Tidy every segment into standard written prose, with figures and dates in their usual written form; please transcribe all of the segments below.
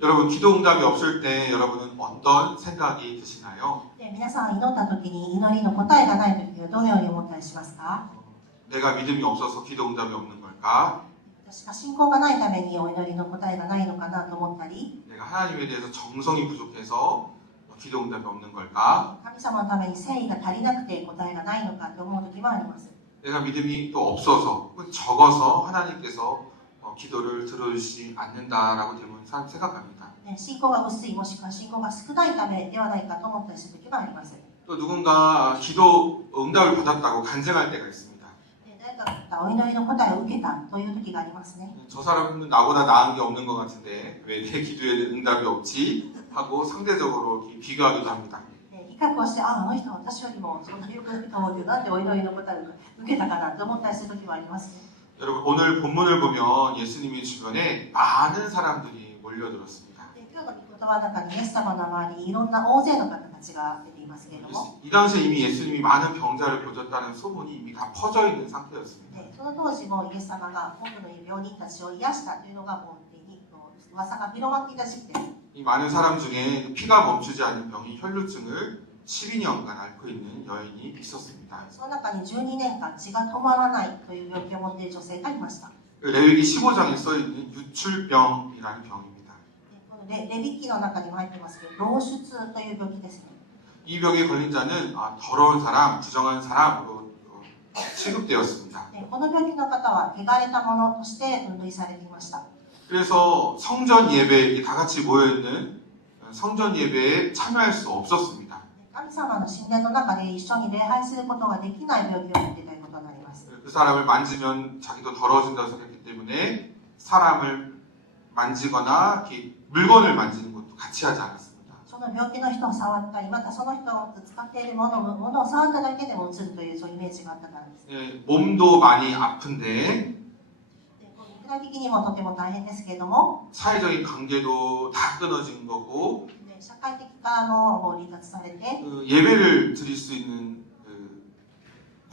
여러분 기도 응답이 없을 때 여러분은 어떤 생각이 드시나요? で、皆さん祈った時に祈りの答えがない時はどのように思ったりしますか？ 내가 믿음이 없어서 기도 응답이 없는 걸까? 私が信仰がないためにお祈りの答えがないのかなと思ったり、 내가 하나님에 대해서 정성이 부족해서 기도 응답이 없는 걸까? 神様のために誠意が足りなくて答えがないのかと思う時もあります。 내가 믿음이 또 없어서 혹은 적어서 하나님께서 기도를 들어주지 않는다라고 대부분 생각합니다. ね、信仰が薄いもしくは信仰が少ないためではないかと思ったりする時もあります。 또 누군가 기도 응답을 받았다고 간증할 때가 있습니다. ね、誰かがお祈りの答えを受けたという時がありますね。 저 사람은 나보다 나은 게 없는 것 같은데 왜 내 기도에 응답이 없지? 하고 상대적으로 비교하기도 합니다. ね、比較をして、あの人は私よりもそんなに良くないと思うけど、なんでお祈りの答えを受けたかなと思ったりする時はありますね。 여러분 오늘 본문을 보면 예수님의 주변에 많은 사람들이 몰려들었습니다. で、今日の御言葉の中にイエス様の周りにいろんな大勢の方たちが出ていますけれども、 이 당시에 이미 예수님이 많은 병자를 고쳤다는 소문이 이미 다 퍼져 있는 상태였습니다. でその当時もイエス様が多くの病人たちを癒したというのがもう噂が広まっていた時期です。 이 많은 사람 중에 피가 멈추지 않는 병이 혈루증을 12년간 앓고 있는 여인이 있었습니다. その中に12年間血が止まらないという病気を持っている女性がいました。 레위기 15장에 써있는 유출병이라는 병입니다. でこのレビ記の中にも入ってますけど、漏出という病気ですね。 이 병에 걸린 자는 더러운 사람, 부정한 사람으로 취급되었습니다. でこの病気の方は汚れたものとして分類されていました。 그래서 성전 예배에 다 같이 모여있는 성전 예배에 참여할 수 없었습니다. 神様の神殿の中で一緒に礼拝することができない病気を持っていたことになります。 그 사람을 만지면 자기도 더러워진다고 생각했기 때문에 사람을 만지거나 이렇게 물건을 만지는 것도 같이 하지 않았습니다. その病気の人を触ったり、またその人が使っているものを触っただけでもうつるというそういうイメージがあったからです。 예, 몸도 많이 아픈데 で肉体的にもとても大変ですけれども、 사회적인 관계도 다 끊어진 거고 で社会的からも離脱されて、 그 예배를 드릴 수 있는 그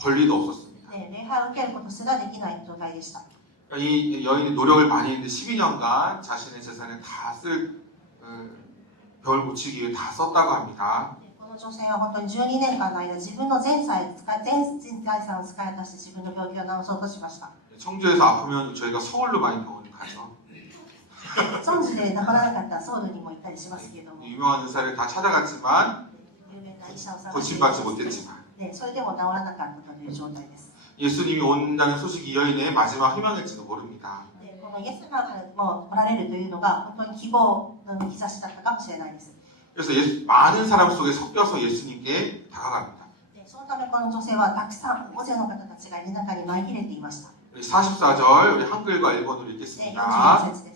권리도 없었습니다. で礼拝を受けることすらできない状態でした。 그러니까 이 여인이 노력을 많이 했는데 12년간 자신의 재산을 다 쓸 병을 고치기 위해 다 썼다고 합니다. でこの女性は本当に12年間の間、自分の全財産を使い出して自分の病気を治そうとしました。 청주에서 아프면 저희가 서울로 많이 병원을 가죠. で孫子で治らなかったらソウルにも行ったりしますけれども、 유명한 의사를 다 찾아갔지만 有名な医者を探して 고침받지 못했지만 でそれでも治らなかったという状態です。 예수님이 온다는 소식이 이 여인의 마지막 희망일지도 모릅니다. でこのイエス様がもう来られるというのが本当に希望の兆しだったかもしれないです。 그래서 많은 사람 속에 섞여서 예수님께 다가갑니다. でそのためこの女性はたくさん大勢の方たちがいる中に紛れていました。 44절 우리 한글과 일본어로 で 읽겠습니다. 45節です。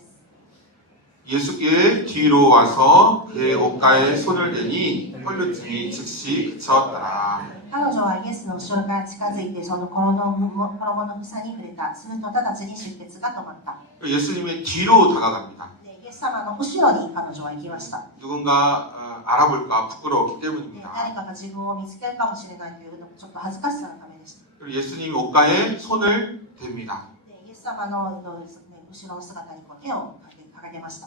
예수께 뒤로 와서 그의 옷가에 손을 대니 혈루증이 즉시 그쳤더라. 彼女はイエスの後ろから近づいてその衣の房に触れた。すると直ちに出血が止まった。 예수님의 뒤로 다가갑니다. でイエス様の後ろに彼女は行きました。 누군가 알아볼까 부끄러웠기 で 때문입니다. 誰かが自分を見つけるかもしれないというちょっと恥ずかしさのためでした。 그리고 예수님이 옷가에 손을 댑니다. でイエス様の後ろの姿にこう手を掲げました。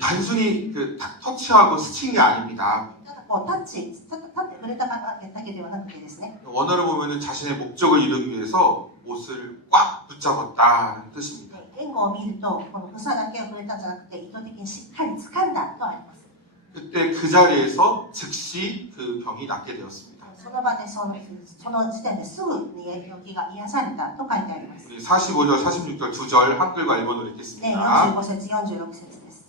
단순히 그 터치하고 스친 게 아닙니다. ただこうタッチ、立って触れただけではなくてですね、 원어로 보면은 자신의 목적을 이루기 위해서 옷을 꽉 붙잡았다는 뜻입니다. 言語を見ると、この房だけを触れたんじゃなくて、意図的にしっかり掴んだとあります。 그때 그 자리에서 즉시 그 병이 낫게 되었습니다. その場でその時点ですぐに病気が癒されたと書いてあります。 우리 45절, 46절 두 절 한글과 일본어로 で、 읽겠습니다. 45節、46節です。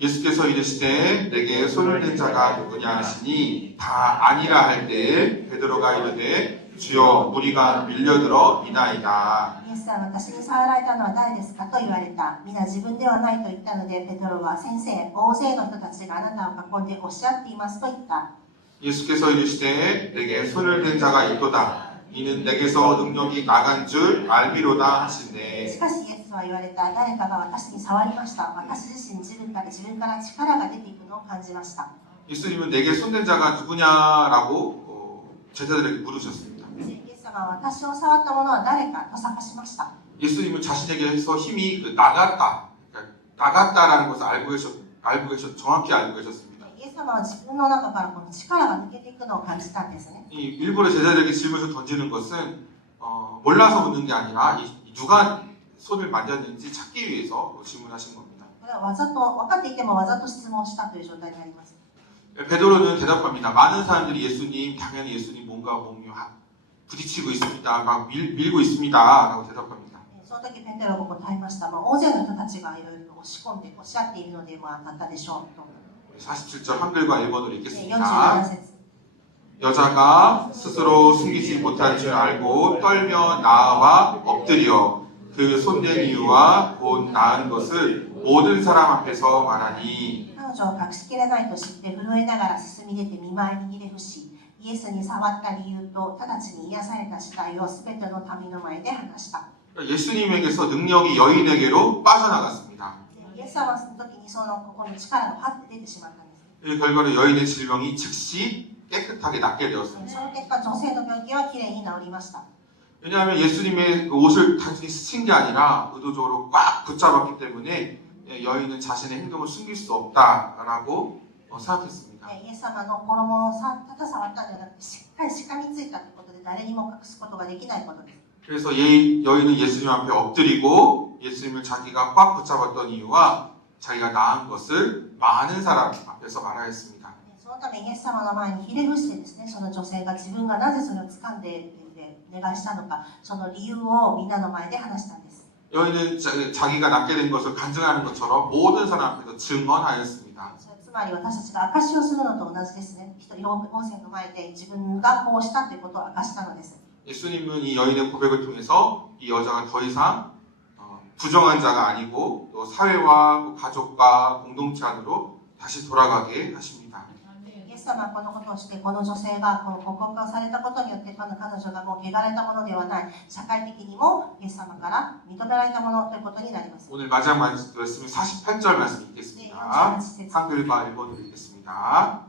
예수께서 이르시되 내게 손을 댄 자가 누구냐 하시니 다 아니라 할 때에 베드로가 이르되 주여 무리가 밀려들어 이나이다. イエスは私に触られたのは誰ですかと言われた。皆自分ではないと言ったので、ペトロは先生、大勢の人たちがあなたを囲んでおっしゃっていますと言った。 예수께서 이르시되 내게 손을 댄 자가 있도다. 이는 내게서 능력이 나간 줄 알미로다 하신대. しかしイエスは言われた。誰かが私に触りました。私自身自分から力が出ていくのを感じました。 예수님은 내게 손댄 자가 누구냐라고 제자들에게 물으셨습니다. イエス様は私を触った者は誰かと探しました。 예수님은 자신에게서 힘이 나갔다라는 것을 알고 정확히 알고 계셨습니다. イエス様は自分の中からこの力が抜けていくのを感じたんですね。 이 일본의 제자들에게 질문을 던지는 것은 몰라서 묻는 게 아니라 누가 손을 만졌는지 찾기 위해서 질문하신 겁니다. これはわざと分かっていてもわざと質問したという状態になります。 베드로는 대답합니다. 많은 사람들이 예수님, 당연히 예수님 뭔가 부딪히고 있습니다. 막 밀고 있습니다. 라고 대답합니다. その時ペテロが答えました。大勢の人たちがいろいろ押し込んでおっしゃっているのでだったでしょうと。 47절 한글과 일본어로 47 읽겠습니다. 節。 여자가 스스로 숨기지 못할 줄 알고 떨며 나와 엎드려 그 손댄 이유와 곧 나은 것을 모든 사람 앞에서 말하니. 彼女を隠しきれないと知って震えながら進み出て見舞いにひれ伏し、イエスに触った理由と直ちに癒された死体をすべての民の前で話した。 예수님에게서 능력이 여인에게로 빠져나갔습니다. イエス様はその時にそのここに力がパッと出てしまったんです。 이 결과로 여인의 질병이 즉시 깨끗하게 낫게 そ 되었습니다. の結果、女性の病気はきれいに治りました。 왜냐하면 예수님의 그 옷을 단순히 스친 게 아니라 의도적으로 꽉 붙잡았기 때문에 여인은 자신의 행동을 숨길 수 없다라고 생각했습니다. イエス様の衣をただ触ったんじゃなくて、しっかりしかみついたということで、誰にも隠すことができないことです。 그래서 여인은 예수님 앞에 엎드리고 예수님을 자기가 꽉 붙잡았던 이유와 자기가 나은 것을 많은 사람 앞에서 말하였습니다. そのためイエス様の前にひれ伏してですね、その女性が自分がなぜそれを掴んで願いしたのか、その理由をみんなの前で話したんです。 여인은 자기가 낫게 된 것을 간증하는 것처럼 모든 사람 앞에서 증언하였습니다. つまり私たちが証しをするのと同じですね。大勢の前で自分がこうしたということを明かしたのです。 예수님은 이 여인의 고백을 통해서 이 여자가 더 이상 부정한 자가 아니고 또 사회와 가족과 공동체 안으로 다시 돌아가게 하십니다. イエス様はこのことをして、この女性がこの告白をされたことによって彼女がもう汚れたものではない、社会的にもイエス様から認められたものということになります。 오늘 마지막 말씀은 48절 말씀 읽겠습니다. 한글과 일본어로 읽겠습니다.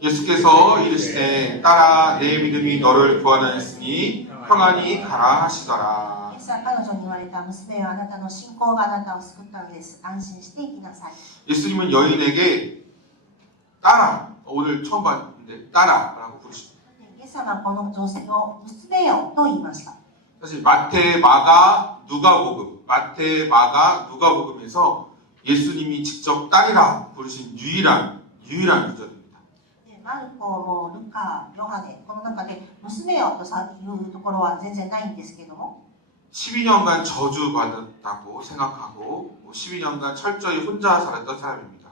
예수께서 이르시되 딸아 내 믿음이 너를 구원하였으니 평안히 가라 하시더라. イエスは彼女に言われた。娘よ、あなたの信仰があなたを救ったのです。安心して生きなさい。 예수님은 여인에게 딸아, 오늘 처음 봤는데 딸아라고 부르십니다. イエス様はこの女性を娘よと言いました。 사실 마태, 마가, 누가복음에서 예수님이 직접 딸이라 부르신 유일한 구절입니다. マルコもルカ、ヨハネ、この中で娘よというところは全然ないんですけども、 12년간 저주받았다고 생각하고 12년간 철저히 혼자 살았던 사람입니다.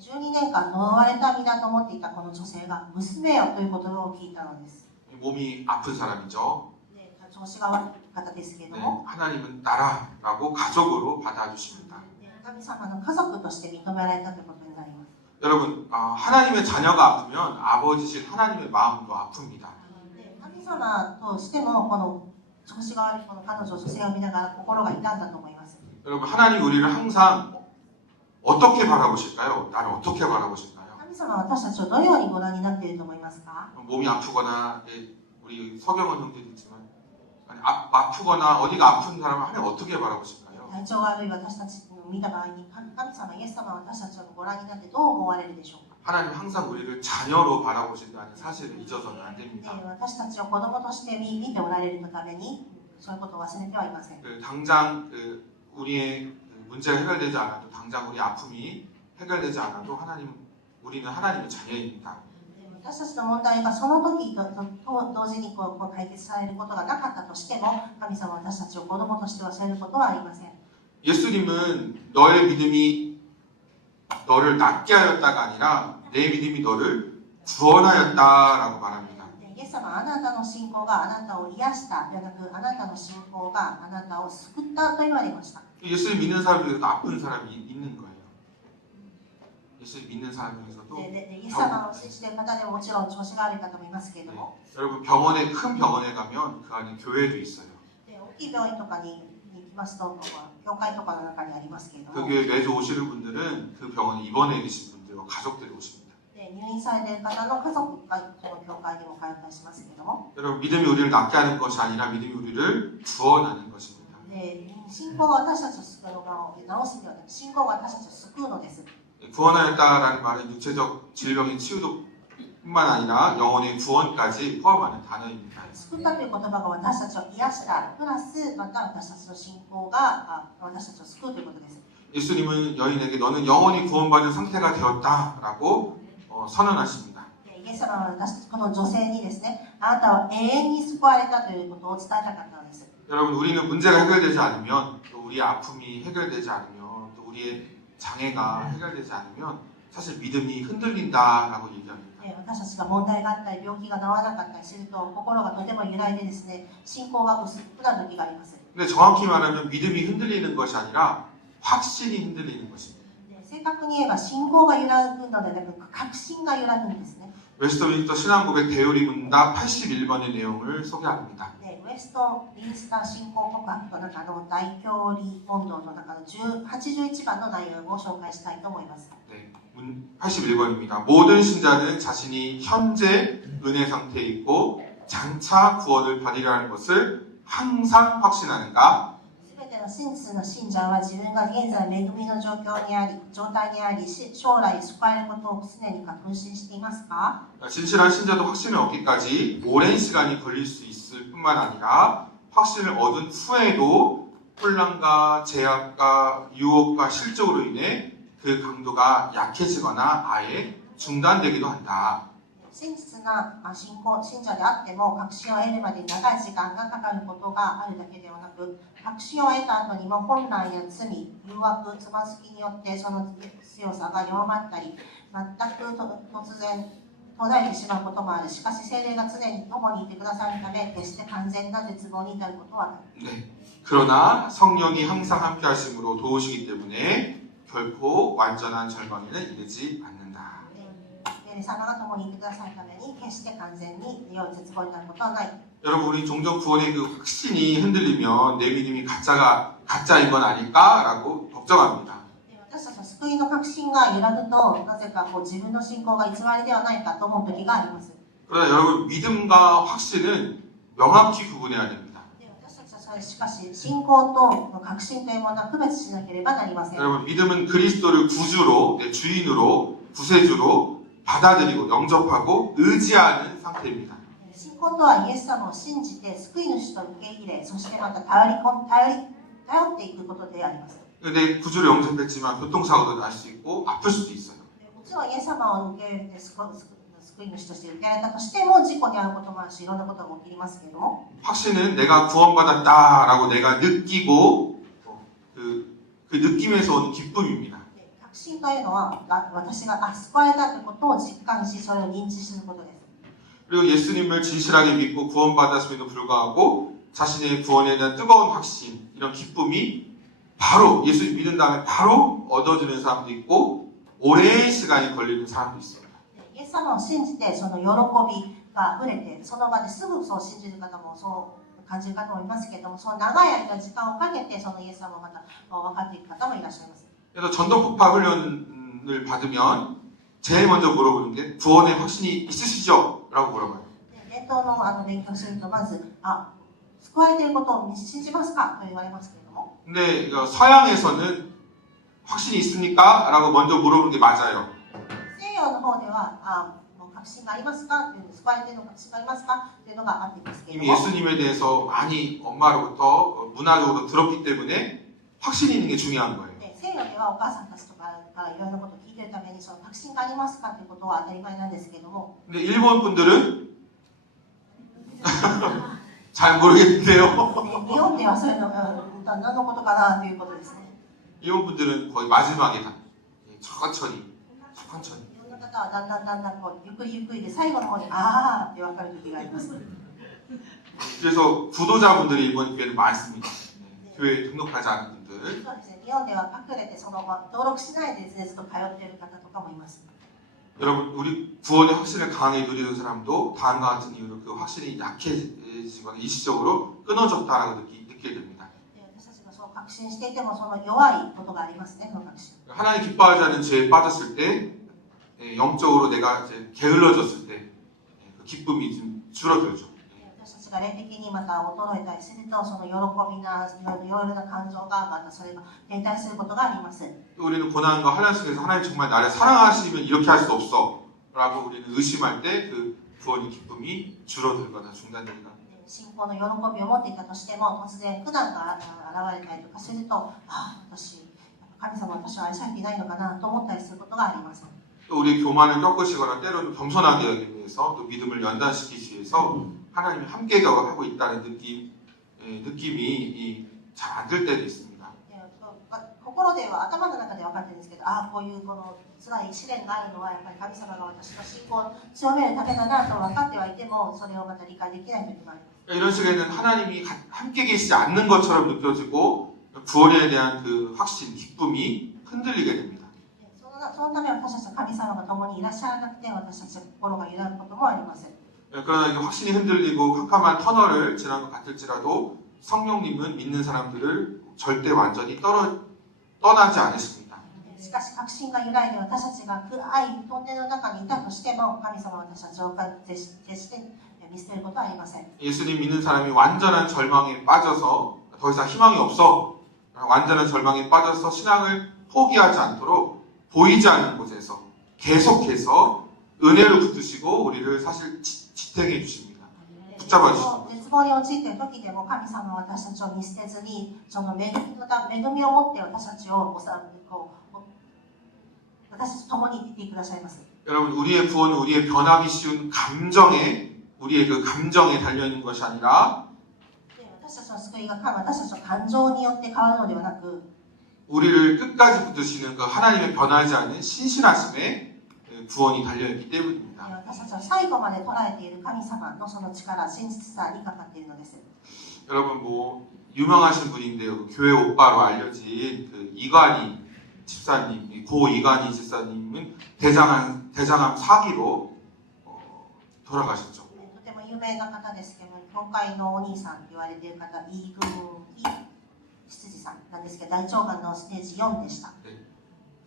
12年間呪われた身だと思っていたこの女性が娘よという言葉を聞いたのです。 몸이 아픈 사람이죠. 調子が悪い方ですけれども、 하나님은 딸아라고 가족으로 받아주십니다. 神様の家族として認められたということになります。 여러분, 하나님의 자녀가 아프면 아버지신 하나님의 마음도 아픕니다. 神様としてもこの調子が悪いこの彼女女性を見ながら心が痛んだと思います。 여러분, 하나님 우리를 항상 어떻게 바라보실까요? 나를 어떻게 바라보실까요? 神様は私たちをどのようにご覧になっていると思いますか？ 몸이 아프거나 우리 서경원 형제도 있지만 아프거나 어디가 아픈 사람을 하나님 어떻게 바라보실까요? 体調が悪い私たちを見た場合に神様イエス様は私たちをご覧になってどう思われるでしょうか？ 하나님 항상 우리를 자녀로 바라보신다는 사실을 잊어서는 안 됩니다. 私たちを子供として見ておられるためにそういうことを忘れてはいません。 당장 우리의 문제가 해결되지 않아도 당장 우리 아픔이 해결되지 않아도 우리는 하나님의 자녀입니다. 私たちの問題がその時と同時に解決されることがなかったとしても、神様は私たちを子供として忘れることはありません。 예수님은 너의 믿음이 너를 낫게 하였다가 아니라 내 믿음이 너를 구원하였다라고 말합니다. イエス様はあなたの信仰があなたを癒したではなく、あなたの信仰があなたを救ったと言われました。 예수님 믿는 사람 중에서도 아픈 사람이 있는 거예요. 예수님 믿는 사람 중에서도 イエス様を信じている方でももちろん調子が悪い方もいますけれども、 여러분 큰 병원에 가면 그 안에 교회도 있어요. 大きい病院とかに行きますと、教会とかの中にありますけれども、 그 교회 매주 오시는 분들은 그 병원에 입원해 계신 분들과 가족들이 오십니다. 入院されている方の家族がその教会にも通ったりしますけれども、 여러분 믿음이 우리를 낫게 하는 것이 아니라 믿음이 우리를 구원하는 것입니다. 信仰が私たちを救うのを治すのではなく、信仰が私たちを救うのです。 구원하였다라는 말은 육체적 질병의 치유도 뿐만 아니라 영혼의 구원까지 포함하는 단어입니다. 救ったという言葉が私たちを癒したプラスまた私たちの信仰が私たちを救うということです。 예수님은 여인에게 너는 영원히 구원받은 상태가 되었다라고 선언하십니다. イエス様はこの女性にですね、あなたは永遠に救われたということを伝えたかったのです。 여러분, 우리는 문제가 해결되지 않으면, 또 우리의 아픔이 해결되지 않으면, 또 우리의 장애가 해결되지 않으면 사실 믿음이 흔들린다라고 얘기합니다. 私たちが問題があったり病気が治らなかったりすると心がとても揺らいでですね、信仰が薄くなる時があります。 근데 정확히 말하면 믿음이 흔들리는 것이 아니라 확신이 흔들리는 것입니다. 正確に言えば信仰が揺らぐのでなく確信が揺らぐんですね。 웨스터민스터 신앙고백 대요리 문답 81번의 내용을 소개합니다. ウェストミンスター信仰告白の中の大教理問答の中の81番の内容を紹介したいと思います。 네, 81번입니다. 모든 신자는 자신이 현재 은혜 상태에 있고 장차 구원을 받으리라는 것을 항상 확신하는가? すべての真実の信者は自分が現在恵みの状態にあり、将来救われることを常に確信していますか？ 진실한 신자도 확신을 얻기까지 오랜 시간이 걸릴 수 있을 뿐만 아니라 확신을 얻은 후에도 혼란과 제약과 유혹과 실족으로 인해 그 강도가 약해지거나 아예 중단되기도 한다. 真実な信者であっても確信を得るまでに長い時間がかかることがあるだけではなく、確信を得た後にも混乱や罪、誘惑、つまずきによってその強さが弱まったり、全く突然途絶えてしまうこともある。しかし聖霊が常に共にいてくださるため、決して完全な絶望に至ることはない。 네. 그러나 성령이 항상 함께 하심으로 도우시기 때문에 결코 완전한 절망에는 이르지 않는다. 聖霊様が共にいてくださるために決して完全に良い絶望になることはない。 여러분, 우리 종종 구원의 그 확신이 흔들리면 내 믿음이 가짜인 건 아닐까라고 걱정합니다. 私たちの救いの確信が揺らぐと、なぜか自分の信仰が偽りではないかと思う時があります。 그러나 여러분, 믿음과 확신은 명확히 구분해야 됩니다. 私たちはそれしかし信仰と確信というものは区別しなければなりません。 여러분, 믿음은 그리스도를 구주로, 내 주인으로, 구세주로 받아들이고 영접하고 의지하는 상태입니다. 信仰とはイエス様を信じて救い主と受け入れ、そしてまた頼っていくことであります。 근데 구주를 영접했지만 교통사고도 날 수 있고 아플 수도 있어요. もちろんイエス様を受け入れて救い主として受け入れたとしても事故に遭うこともあるし、いろんなことも起きますけれども、 확신은 내가 구원받았다라고 내가 느끼고 그 느낌에서 오는 기쁨입니다. 確信というのは私が救われたということを実感し、それを認知することです。 그리고 예수님을 진실하게 믿고 구원받았음에도 불구하고 자신의 구원에 대한 뜨거운 확신, 이런 기쁨이 바로 예수님 믿은 다음에 바로 얻어지는 사람도 있고 오랜 시간이 걸리는 사람도 있습니다. イエス様を信じてその喜びが溢れて、その場ですぐそう信じる方もそう感じる方もいますけれども、その長い間時間をかけてそのイエス様をまた分かっていく方もいらっしゃいます。 그래서 전도폭파 훈련을 받으면 제일 먼저 물어보는 게 구원의 확신이 있으시죠? 라고 물어봐요. 伝統の勉強するとまず救われていることを信じますかと言われますけれども、 근데 서양에서는 확신이 있습니까? 라고 먼저 물어보는 게 맞아요. 西洋の方ではもう確信がありますかという、救われているの確信がありますかというのがあっていますけれど 이미 も、 예수님에 대해서 많이 엄마로부터 문화적으로 들었기 때문에 확신이 있는 게 중요한 거예요. 西洋ではお母さんたちとかからいろんなことを聞いているためにその確信がありますかということは当たり前なんですけれども、 근데 일본 분들은 잘 모르겠는데요. 日本ではそういうの何のことかなということですね。 일본 분들은 거의 마지막에 다 천천히. いろんな方はだんだんゆっくりで最後の方にあーって分かる時があります。 그래서 구도자분들이 일본 교회는 많습니다. 교회에 등록하지 않은 분들. そうですね、日本では隠れてその登録しないでですね、ずっと通っている方とかもいます。 여러분, 우리 구원의 확신을 강하게 누리는 사람도 다음과 같은 이유로 그 확신이 약해지거나 일시적으로 끊어졌다라고 느끼게 됩니다. 私たちがそう確信していてもその弱いことがありますね、その確信。 하나님 기뻐하지 않은 죄에 빠졌을 때 영적으로 내가 이제 게을러졌을 때 그 기쁨이 좀 줄어들죠. 私たちが霊的にまた衰えたりすると、その喜びないろいろな感情がまたそれが停滞することがあります。 또 우리는 고난과 환란 속에서 하나님 정말 나를 사랑하시면 이렇게 할 수 없어 라고 우리는 의심할 때 그 구원의 기쁨이 줄어들거나 중단되거나 信仰の喜びを持っていたとしても、突然苦難が現れたりとかすると、神様私は愛されていないのかなと思ったりすることがあります。 또 우리의 교만을 꺾으시거나 때로는 겸손하게 하기 위해서 또 믿음을 연단시키기 위해서 하나님이 함께 하고 있다는 느낌이 잘 안 들 때도 있습니다. 心では頭の中で分かってるんですけど、こういうこの辛い試練があるのはやっぱり神様が私の信仰を強めるためだなと分かってはいても、それをまた理解できない時もあります。 이런 시기에는 하나님이 함께 계시지 않는 것처럼 느껴지고 구원에 대한 그 확신, 기쁨이 흔들리게 됩니다. そのため私たちは神様が共にいらっしゃらなくて、私たちは心が揺らぐこともあります。 그러나 이게 확신이 흔들리고 캄캄한 터널을 지난 것 같을지라도 성령님은 믿는 사람들을 절대 완전히 떠나지 않으십니다. しかし確信が揺らいで私たちが暗いトンネルの中にいたとしても、神様は私たちを決して見捨てることはありません。 예수님 믿는 사람이 완전한 절망에 빠져서 더 이상 희망이 없어 완전한 절망에 빠져서 신앙을 포기하지 않도록 보이지 않는 곳에서 계속해서 은혜로 붙드시고 우리를 사실 지탱해 주십니다. 붙잡아 주십니다. 絶望に陥っている時でも神様は私たちを見捨てずに、その恵みを持って私たちと共にいてくださいます。 여러분 우리의 구원은 우리의 변하기 쉬운 우리의 그 감정에 달려 있는 것이 아니라 私たちの救いが私たちの感情によって変わるのではなく、 우리를 끝까지 붙드시는 그 하나님의 변하지 않는 신실하심에 구원이 달려 있기 때문입니다. 私たちは最後まで捉えている神様のその力、真実さにかかっているのです。 여러분 뭐 유명하신 분인데요. 교회 오빠로 알려진 그 이관희 집사님, 고 이관희 집사님은 대장암 사기로 돌아가셨죠. とても有名な方ですけども、教会のお兄さんと言われている方、イ執事さんなんですけど、大腸がんのステージ4でした。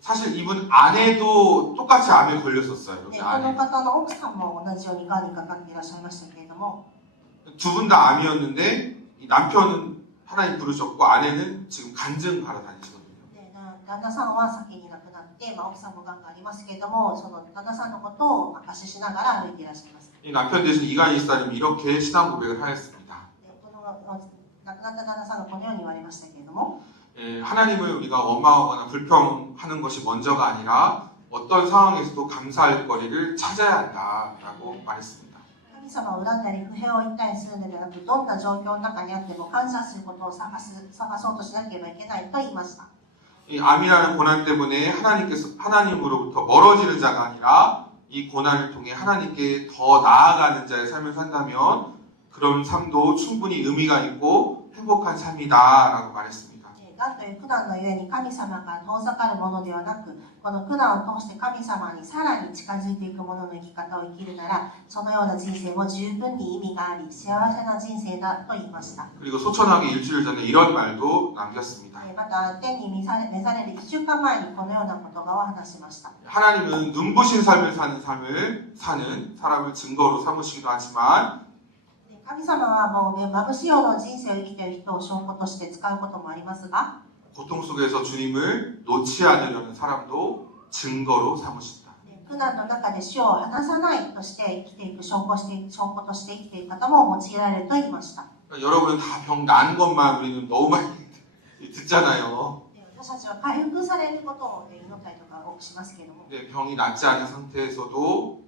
사실 이분 아내도 똑같이 암에 걸렸었어요. この方の奥さんも同じようにがんにかかっていらっしゃいましたけれども、 두 분 다 암이었는데 남편은 하나님 부르셨고 아내는 지금 간증 가러 다니시거든요. 旦那さんは先に亡くなって、奥さんもがんがありますけれども、その旦那さんのことを証ししながら歩いていらっしゃいます。 이 남편 대신 이관희 집사님이 이렇게 신앙 고백을 하였습니다. この亡くなった旦那さんがこのように言われましたけれども、 하나님을 우리가 원망하거나 불평하는 것이 먼저가 아니라 어떤 상황에서도 감사할 거리를 찾아야 한다라고 말했습니다. 神様を恨んだり不平を言ったりするのではなく、どんな状況の中にあっても感謝することを探そうとしなければいけないと言いました。 이 암이라는 고난 때문에 하나님으로부터 멀어지는 자가 아니라 이 고난을 통해 하나님께 더 나아가는 자의 삶을 산다면 그런 삶도 충분히 의미가 있고 행복한 삶이다라고 말했습니다. がんという苦難のゆえに神様が遠ざかるものではなく、この苦難を通して神様にさらに近づいていくものの生き方を生きるなら、そのような人生も十分に意味があり、幸せな人生だと言いました。 그리고 소천하게 일주일 전에 이런 말도 남겼습니다. また天に召される1週間前にこのような言葉を話しました。 하나님은 눈부신 삶을 사는 사람을 증거로 삼으시기도 하지만 神様はもう眩しいような人生を生きている人を証拠として使うこともありますが、 고통 속에서 주님을 놓지 않으려는 사람도 증거로 삼으신다. 苦難の中で主を離さないとして生きていく証拠として生きていく方も用いられると言いました。 여러분은 다 병 난 것만 우리는 너무 많이 듣잖아요. 私たちは回復されることを祈ったりとか多くしますけれども、 병이 낫지 않은 상태에서도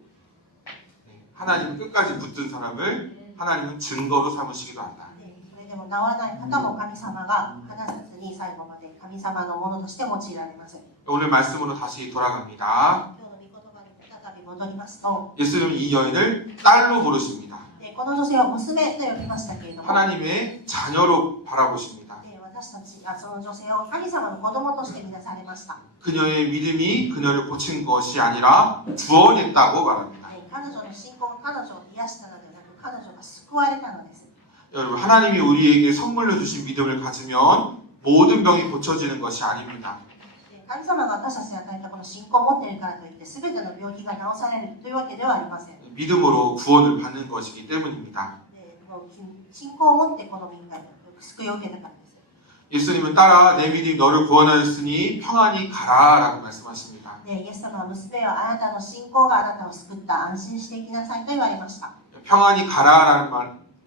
하나님 끝까지 붙든 사람을 하나님은 증거로 삼으시기도 한다. それでも治らない方も神様が離さずに最後まで神様のものとして用いられます。 오늘 말씀으로 다시 돌아갑니다. 今日の御言葉に再び戻りますと、 예수님은 이 여인을 딸로 부르십니다. この女性は娘と呼びましたけれども、 하나님의 자녀로 바라보십니다. 私たちがその女性を神様の子供として見なされました。 그녀의 믿음이 그녀를 고친 것이 아니라 구원했다고 말합니다. 彼女の信仰が彼女を癒したのではなく、彼女が救われたのです。 여러분, 하나님이 우리에게 선물로 주신 믿음을 가지면 모든 병이 고쳐지는 것이 아닙니다. 神様が私たちに与えたこの信仰を持っているからといって全ての病気が治されるというわけではありません。 믿음으로 구원을 받는 것이기 때문입니다. 信仰を持ってこの民が救いを受けたからです。 예수님은 따라 내 믿음이 너를 구원하였으니 평안히 가라라고 말씀하십니다. で、イエス様は娘よ、あなたの信仰があなたを救った。安心していきなさいと言われました。 평안히 가라라는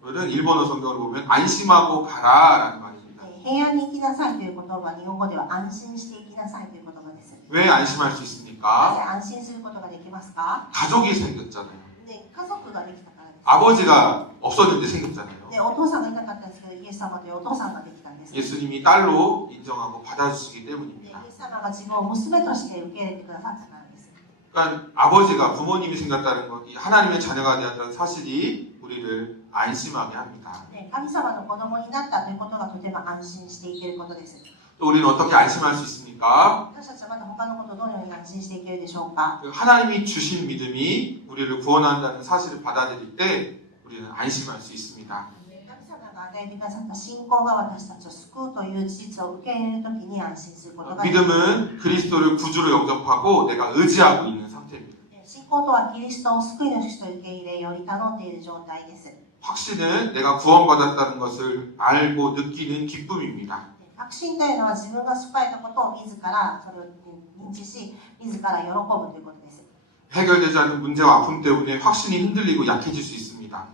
말은 일본어 성경을 보면 안심하고 가라라는 말입니다. 平安に生きなさいという言葉は日本語では安心して生きなさいという言葉です。 왜 안심할 수 なぜ 있습니까? 安心することができますか？ 가족이 생겼잖아요. で、家族ができたからです。 아버지가 없어졌는데 생겼잖아요. で、お父さんがいなかったんですけど、イエス様というお父さんができたんです。 예수님이 딸로 인정하고 받아주시기 で、イ 때문입니다. エス様が自分を娘として受け入れてくださったからです。 그러니까 아버지가 부모님이 생겼다는 것, 이 하나님의 자녀가 되었다는 사실이 우리를 안심하게 합니다. で、神様の子供になったということがとても安心していけることです。 또 우리는 어떻게 안심할 수 있습니까? 私たちはまた他のことをどのように安心していけるでしょうか？ 그 하나님이 주신 믿음이 우리를 구원한다는 사실을 받아들일 때 우리는 안심할 수 있습니다. 神様が与えてくださった信仰が私たちを救うという事実を受け入れるときに安心することができます。 믿음은 그리스도를 구주로 영접하고 내가 의지하고 있는 상태입니다. 信仰とはキリストを救い主と受け入れより頼んでいる状態です。 확신은 내가 구원받았다는 것을 알고 느끼는 기쁨입니다. 確信というのは自分が救われたことを自らそれを認知し、自ら喜ぶということです。 해결되지 않는 문제와 아픔 때문에 확신이 흔들리고 약해질 수 있습니다.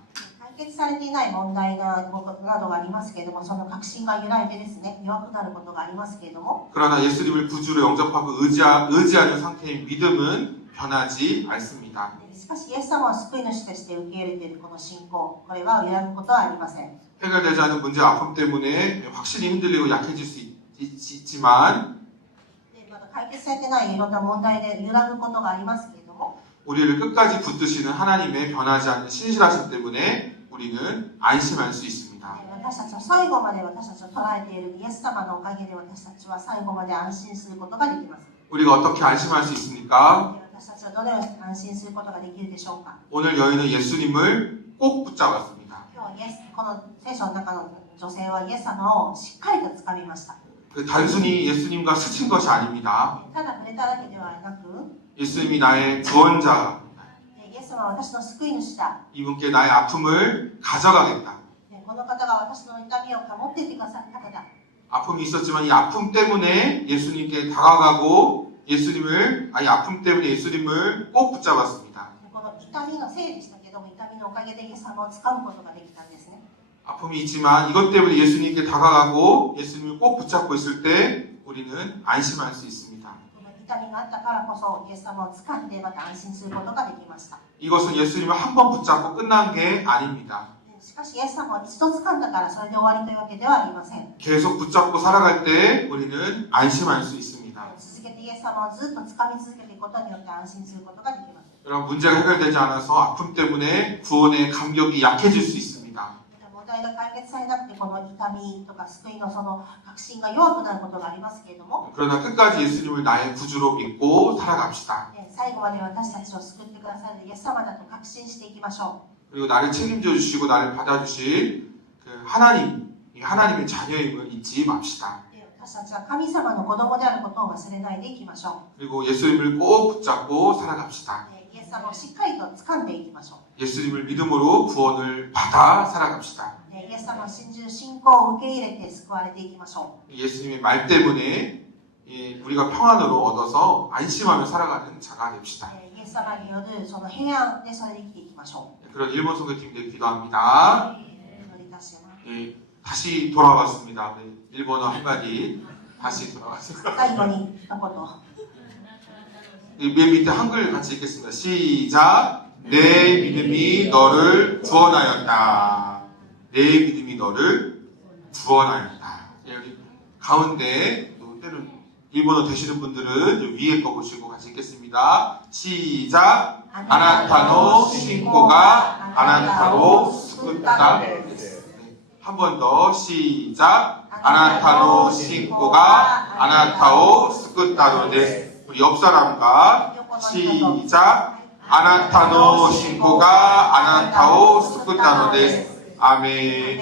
解決されていない問題などがありますけれども、その確信が揺らいでですね、弱くなることがありますけれども、 그러나 예수님을 구주로 영접하고 의지하는 상태인 믿음은 변하지 않습니다. しかしイエス様を救い主として受け入れているこの信仰、これは揺らぐことはありません。 해결되지 않는 문제와 아픔 때문에 확신이 흔들리고 약해질 수 있지만 で、また解決されてないいろんな問題で揺らぐことがありますけれども、 우리를 끝까지 붙드시는 하나님의 변하지 않는 신실하심 때문에 우리는 안심할 수 있습니다. 私たちは最後まで私たちを捉えているイエス様のおかげで私たちは最後まで安心することができます。 우리가 어떻게 안심할 수 있습니까? 私たちはどのように安心することができるでしょうか？ 오늘 여인은 예수님을 꼭 붙잡았습니다. 今日この聖書の中の女性はイエス様をしっかりと掴みました。 그 단순히 예수님과 스친 것이 아닙니다. ただ触れただけではなく、 예수님이 나의 구원자, イエス様は私の救い主だ。 이분께 나의 아픔을 가져가겠다. この方が私の痛みを保っていてくださる方だ。 아픔이 있었지만 이 아픔 때문에 예수님께 다가가고 이 아픔 때문에 예수님을 꼭 붙잡았습니다. この痛みのせいでしたけども、痛みのおかげでイエス様を掴むことができたんですね。 아픔이 있지만 이것 때문에 예수님께 다가가고 예수님을 꼭 붙잡고 있을 때 우리는 안심할 수 있습니다. この痛みがあったからこそイエス様を掴んでまた安心することができました。 이것은 예수님을 한 번 붙잡고 끝난 게 아닙니다. しかしイエス様を一度掴んだからそれで終わりというわけではありません。 계속 붙잡고 살아갈 때 우리는 안심할 수 있습니다. 続けてイエス様をずっと掴み続けていくことによって安心することができます。 여러분 문제가 해결되지 않아서 아픔 때문에 구원의 감격이 약해질 수 있습니다. 問題が解決されなくてこの痛みとか救いのその確信が弱くなることがありますけれども、 그러나 끝까지 예수님을 나의 구주로 믿고 살아갑시다. 最後まで私たちを救ってくださるイエス様だと確信していきましょう。 그리고 나를 책임져 주시고 나를 받아주실 그 하나님의 자녀임을 잊지 맙시다. 私たちは神様の子供であることを忘れないでいきましょ 그리고 예수님을 꼭 붙잡고 살아갑시다. う。イエス様をしっかりと掴んでいきましょ 예수님을 믿음으로 구원을 받아 살아갑시다. う。イエス様を信じる信仰を受け入れて救われていきましょ 예수님의 말 때문에 우리가 평안으로 얻어서 안심하며 살아가는 자가 됩시다. う。イエス様によるその平安でそれで生きていきましょ 그런 일본 선교팀들 う。 기도합니다. 祈りいたします。 다시 돌아왔습니다. 일본어 한마디 다시 돌아왔습니다. 最後に一言。 맨 밑에 한글 같이 읽겠습니다. 시작. 내 믿음이 너를 구원하였다. 내 믿음이 너를 구원하였다. 여기 가운데 또 때는 일본어 되시는 분들은 위에 거 보시고 같이 읽겠습니다. 시작. 아나타노 신고가 아나타로 스쿠다. 한 번 더 시작. 아나타노 신고가 아나타오 스쿠다노 데스. 우리 옆 사람과 시작. 아나타노 신고가 아나타오 스쿠다노 데스. 아멘.